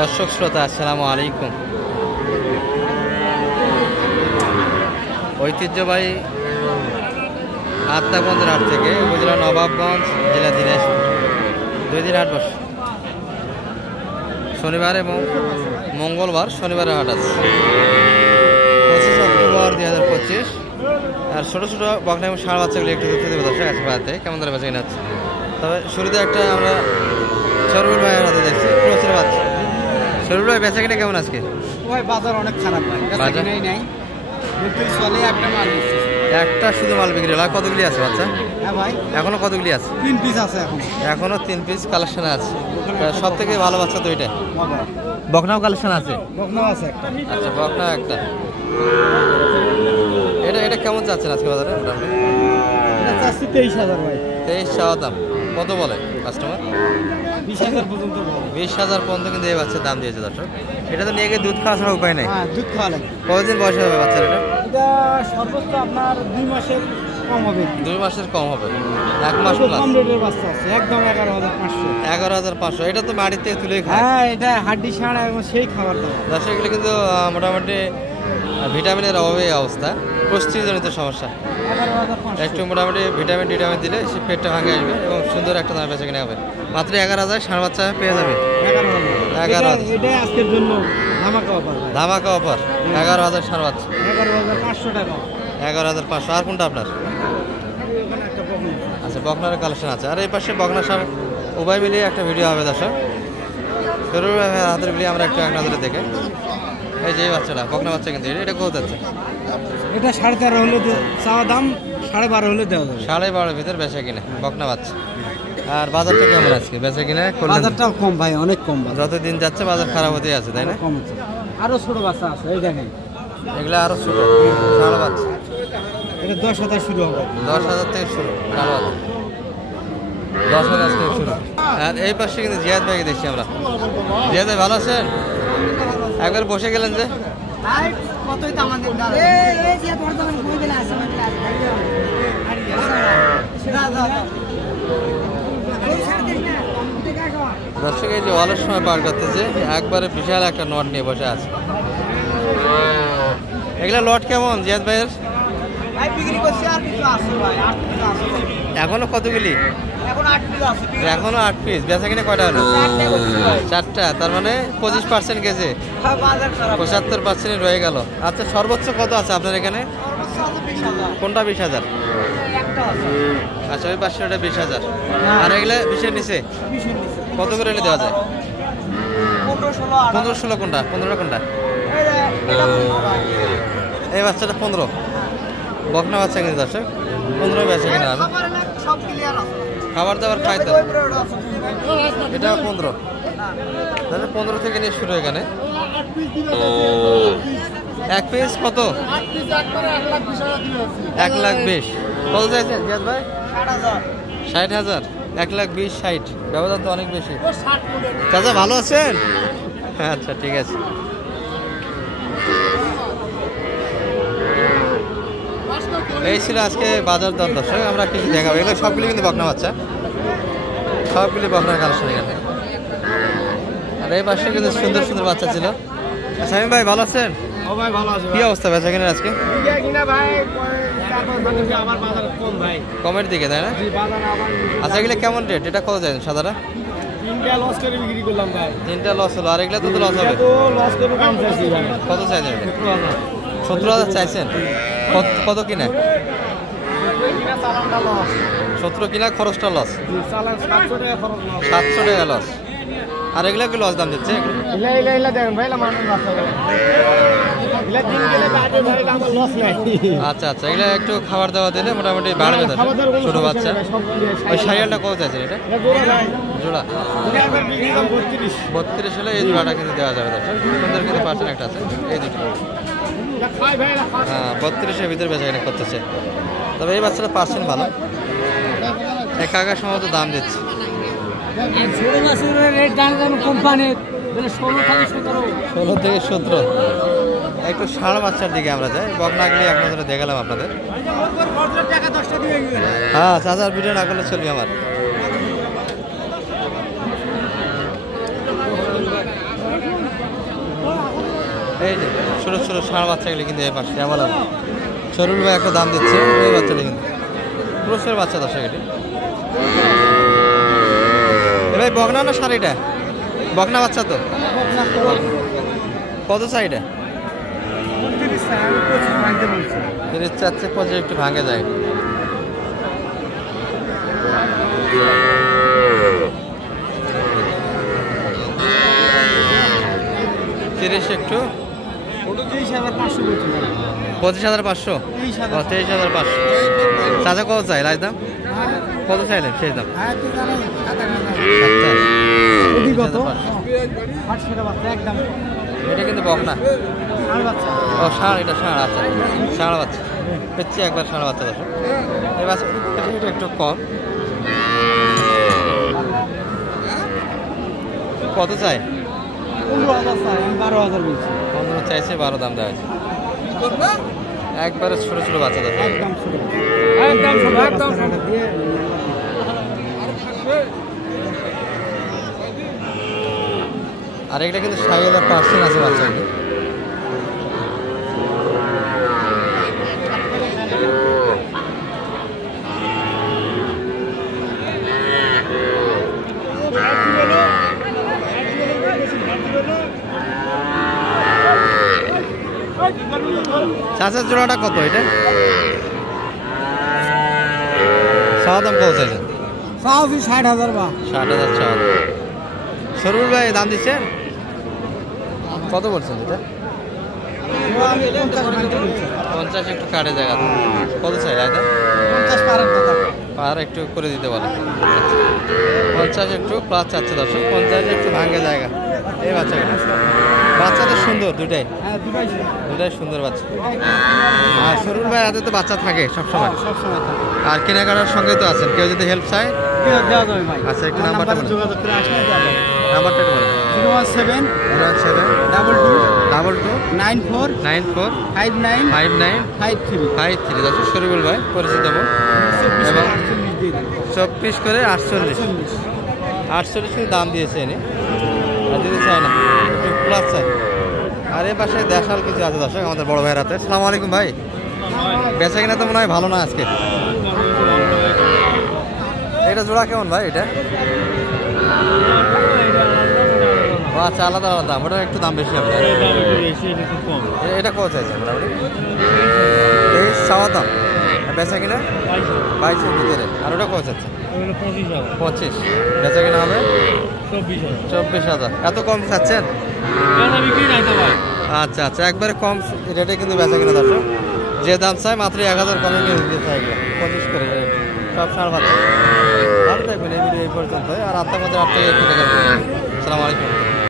দর্শক শ্রোতা আসসালামু আলাইকুম। ঐতিহ্যবাহী আত্মাগঞ্জের হাট থেকে উপজেলা নবাবগঞ্জ, জেলা দিনাজপুর 2 দিন হাট বসে। শনিবার এবং মঙ্গলবার শনিবারের হাট আছে 25 অক্টোবর 2025। আর ছোটো ছোটো বকনা এবং ষাঁড় বাচ্চাগুলি একটু দেখতে দেবে দর্শক আছে বাড়িতে কেমন ধরে বেঁচে কিনা হচ্ছে। তবে শুরুতে একটা আমরা শরীফুল ভাইয়ের হাতে দেখছি প্রচুর বাচ্চা। শরীফুল ভাই বেচা কিনা কেমন আজকে? ভাই বাজার অনেক খারাপ ভাই, বেচা কিনাই নাই। চলে একটা মাল একটা শুধু মাল বিক্রি হলো। আর কতগুলি আছে বাচ্চা? হ্যাঁ ভাই, এখনো কতগুলি আছে? 3 পিস আছে এখনো 3 পিস কালেকশন আছে। সব থেকে ভালো বাচ্চা তো এটা। বকনাও কালেকশন আছে? বকনাও আছে একটা। আচ্ছা, বকনা একটা। এটা কেমন চাচ্ছেন আজকে বাজারে? এটা চাচ্ছি 23,000 ভাই। 23,000 দাম। কত বলে কাস্টমার? 20,000 পর্যন্ত বলে। 20,000 পর্যন্ত কিন্তু এই বাচ্চার দাম দিয়েছে দর্শক। এটা তো নিয়ে গিয়ে দুধ খাওয়া ছাড়া উপায় নেই। হ্যাঁ, দুধ খাওয়া লাগে। কতদিন বয়স হবে বাচ্চার এটা? এটা সর্বোচ্চ আপনার 2 মাসের কম হবে। 2 মাসের কম হবে। 1 মাস প্লাস। কম রেটের বাচ্চা আছে, একদম 11,500। 11,500। এটা তো মাটির থেকে তুলে খায়। হ্যাঁ, এটা হাড্ডি ষাঁড় এবং সেই খাবার দাবার। দর্শক এগুলো কিন্তু মোটামুটি ভিটামিনের অভাবে অবস্থা, পুষ্টিজনিত সমস্যা। 11,500। একটু মোটামুটি ভিটামিন দিলে সে পেটটা ভাঙে আসবে এবং সুন্দর একটা দামে বেচা কিনে হবে। মাত্র 11,000 ষাঁড় বাচ্চা পেয়ে যাবে। 11,000। এটা আজকের জন্য ধামাকা অফার। ধামাকা অফার 11,000 ষাঁড় বাচ্চা। 11,500 টাকা। 11,500। আর কোনটা আপনার? আচ্ছা, বকনার কালেকশন আছে। আর এই পাশে বকনা ষাঁড় উভয় মিলিয়ে একটা ভিডিও হবে দর্শক। শরীর হাতের মিলিয়ে আমরা একটু এক নজরে দেখে। এই যে এই বাচ্চাটা বকনা বাচ্চা, কিন্তু এটা কোথা যাচ্ছে? এটা 13.5 হলে চাওয়া দাম, 12.5 হলে দেওয়া যাবে। 12.5 ভিতর বেচা কিনে বকনা বাচ্চা। আর বাজারটা কেমন আজকে বেচা কিনে? বাজারটাও কম ভাই, অনেক কম। যত দিন যাচ্ছে বাজার খারাপ হতেই আছে, তাই না? কম হচ্ছে। আরো ছোট বাচ্চা আছে, এই দেখেন এগুলো আরো ছোট ষাঁড় বাচ্চা। এটা 10,000 শুরু হবে। 10,000 থেকে শুরু ষাঁড় বাচ্চা। 10,000 থেকে শুরু। আর এই পাশে কিন্তু জিয়াদ ভাইকে দেখছি আমরা। জিয়াদ ভাই ভালো আছেন? একবার বসে গেলেন যে? কতই তো আমাদের দর্শক এই যে অলস সময় পার করতেছে, একবারে বিশাল একটা নট নিয়ে বসে আছে। এগুলা লট কেমন জিয়াদ ভাইয়ের? এখনো কতগুলি? এখনো 8 পিস। বেচা কিনে কয়টা হলো? 4টা। তার মানে 25% গেছে, 75% রয়ে গেল। আচ্ছা, সর্বোচ্চ কত আছে আপনার এখানে? কোনটা? 20,000। আচ্ছা, ওই পাশে ওটা 20,000। আর এগুলো 20-এর নিচে কত করে দেওয়া যায়? 15-16 কোনটা? 15 কোনটা? এই বাচ্চাটা 15। বকনা বাচ্চা কিন্তু দর্শক 15 বেচা কিনা হবে। খাবার দাবার খাই তো। এটা 15। তাহলে 15 থেকে নিয়ে শুরু এখানে। 1 পিস কত? 1,20,000। কত চাইছেন জিয়াদ ভাই? 60,000। 1,20,000 60। ব্যবধান তো অনেক বেশি। চাচা ভালো আছেন? আচ্ছা, ঠিক আছে। এই ছিল আজকে বাজার দর দর্শক। আমরা কিছু দেখাবো। এগুলো সবগুলি কিন্তু বকনা বাচ্চা, সবগুলি বকনার কালেকশন এখানে। আর এই পাশে কিন্তু সুন্দর সুন্দর বাচ্চা ছিল। শামীম ভাই ভালো আছেন? ভাই ভালো আছে। কি অবস্থা বেচা কিনা আজকে? কমের দিকে, তাই না? আচ্ছা, এগুলো কেমন রেট? এটা কত চাইছেন সাদাটা? 3টা লস করে বিক্রি করলাম ভাই। 3টা লস হলো। আর এগুলো তো লস হবে। কত চাইছেন? 17,000 চাইছেন। কত কিনা? 17 কিনা, খরচটা লস। 700 টাকা লস। আর এগুলো কি লস দাম দিচ্ছে? আচ্ছা আচ্ছা, এগুলো একটু খাবার দাবার দিলে মোটামুটি বাড়বে। ছোট বাচ্চা। ওই শাড়িয়ালটা কত চাইছেন এটা? জোড়া 32 হলে এই জোড়াটা কিন্তু দেওয়া যাবে। সুন্দর কিন্তু পার্সেন্ট একটা আছে। এই দুটো হ্যাঁ 32-এর ভিতরে বেচা কিনা করতেছে। তবে এই বাচ্চাটা পার্সেন্ট ভালো। এক কাকার সম্ভবত দাম দিচ্ছে। 16 থেকে 17। একটু ষাঁড় বাচ্চার দিকে আমরা যাই। বকনাগুলি এক নজরে দেখালাম আপনাদের। হ্যাঁ, চাচার ভিডিও না করলে চলবে আমার। এই যে ছোটো ছোটো ষাঁড় বাচ্চাগুলি কিন্তু এই পাশে অ্যাভেলেবল। শরীর ভাই একটা দাম দিচ্ছে এই বাচ্চাটা কিন্তু ক্রোসের বাচ্চা দর্শক এটি। ভাই বকনা না শাড়িটা? বকনা বাচ্চা তো। কত চাই এটা? 30 চাচ্ছে, 25 একটু ভাঙে যায়। 30 একটু 25,500। 23,500। চাচা কত চাই লাইজ দাম? কত চাইলেন সেই দাম? এটা কিন্তু বকনা। ও ষাঁড়, এটা ষাঁড়। আচ্ছা ষাঁড় বাচ্চা হচ্ছে একবার ষাঁড় বাচ্চা দর্শক। এই বাচ্চা এটা একটু কম। কত চাই? 15 চাইছে, 12 দাম দেওয়া হয়েছে। একবারে ছোট ছোট বাচ্চা দর্শক। আর এটা কিন্তু 60,000% আছে বাচ্চাগুলো। চাচার জোড়াটা কত এটা? চাওয়া দাম কত চাইছেন? 60,000 বা 60,000 চাওয়া। সরুল ভাই দাম দিচ্ছেন কত বলছেন এটা? 50 একটু কাটে জায়গা। কত চাই রায়দা? 50 আর একটু করে দিতে পারে। 50 একটু প্লাস চাচ্ছে দর্শক। 50 একটু ভাঙে জায়গা। এই বাচ্চাগুলো বাচ্চা তো সুন্দর দুটাই। দুটাই সুন্দর বাচ্চা। আর সরুল ভাই হাতে তো বাচ্চা থাকে সবসময়। আর কেনাকাটার সঙ্গে তো আছেন, কেউ যদি হেল্প চায় আচ্ছা একটু নাম্বারটা বলেন। নাম্বারটা একটু বলেন। 017 22 94 94 59 59 53 53 দর্শক শরীফুল ভাই পরিচিত এবং 24 করে 48 দাম দিয়েছে এনে। আর দিতে চায় না, একটু প্লাস চাই। আর এ পাশে দেখাল কিছু আছে দর্শক আমাদের বড় ভাইয়ের হাতে। আসসালামু আলাইকুম ভাই। বেচা কিনা তো মনে হয় ভালো না আজকে। এটা জোড়া কেমন ভাই এটা? আচ্ছা আলাদা আলাদা দাম, ওটা একটু দাম বেশি হবে। এটা কত চাইছে মোটামুটি? এই চাওয়া দাম, বেচা কিনা 22,000 ভিতরে। আর ওটা কত চাচ্ছে? 25। বেচা কিনা হবে 24,000। এত কম চাচ্ছেন? আচ্ছা আচ্ছা একবারে কম রেটে কিন্তু বেচা কিনা দর্শক। যে দাম চাই মাত্র 1,000 কমে কিনে দিয়ে চাই 25 করে সব ষাঁড় বাচ্চা। ভালো থাকবেন এই ভিডিও এই পর্যন্ত। আর আপনার মধ্যে 8 টাকা। আসসালামু আলাইকুম।